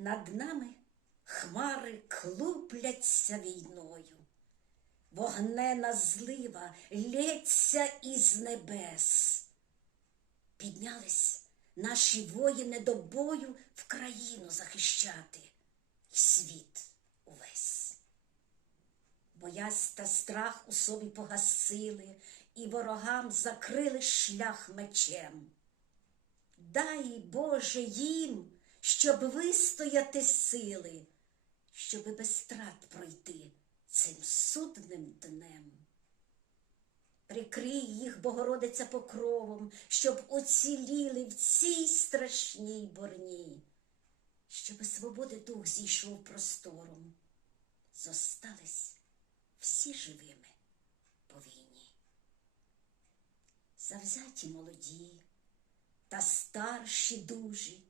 Над нами хмари клупляться війною, вогнена злива лється із небес. Піднялись наші воїни до бою в країну захищати і світ увесь. Боясь та страх у собі погасили, і ворогам закрили шлях мечем. Дай, Боже, їм, щоб вистояти сили, щоби без страт пройти цим судним днем. Прикрий їх, Богородиця, покровом, щоб уціліли в цій страшній борні, щоби свободи дух зійшов простором, зостались всі живими по війні. Завзяті молоді та старші дужі,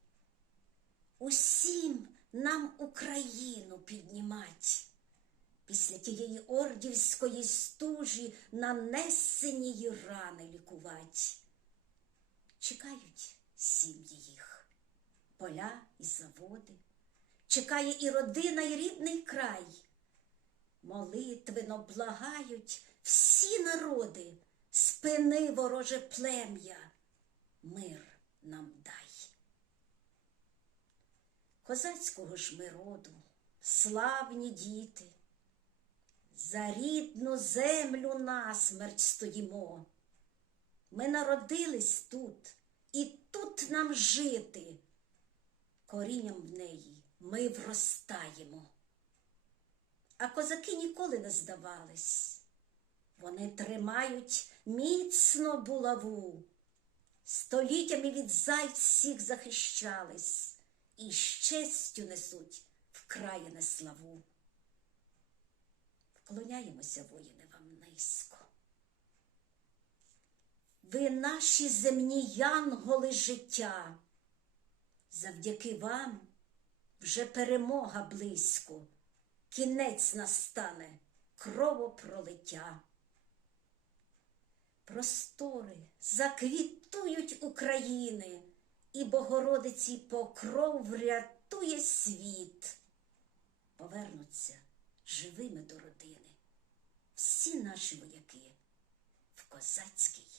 усім нам Україну піднімать після тієї ордівської стужі нанесені рани лікувать. Чекають сім'ї їх, поля і заводи, чекає і родина, і рідний край. Молитвено благають всі народи, спини вороже плем'я, мир нам. Козацького ж ми роду, славні діти, за рідну землю насмерть стоїмо. Ми народились тут, і тут нам жити. Корінням в неї ми вростаємо. А козаки ніколи не здавались. Вони тримають міцно булаву, століттями від зайців захищались і з честю несуть вкраєне славу. Вклоняємося, воїни, вам низько. Ви наші земні янголи життя. Завдяки вам вже перемога близько, кінець настане кровопролиття. Простори заквітують України, і Богородиці покров врятує світ. Повернуться живими до родини всі наші вояки в козацькій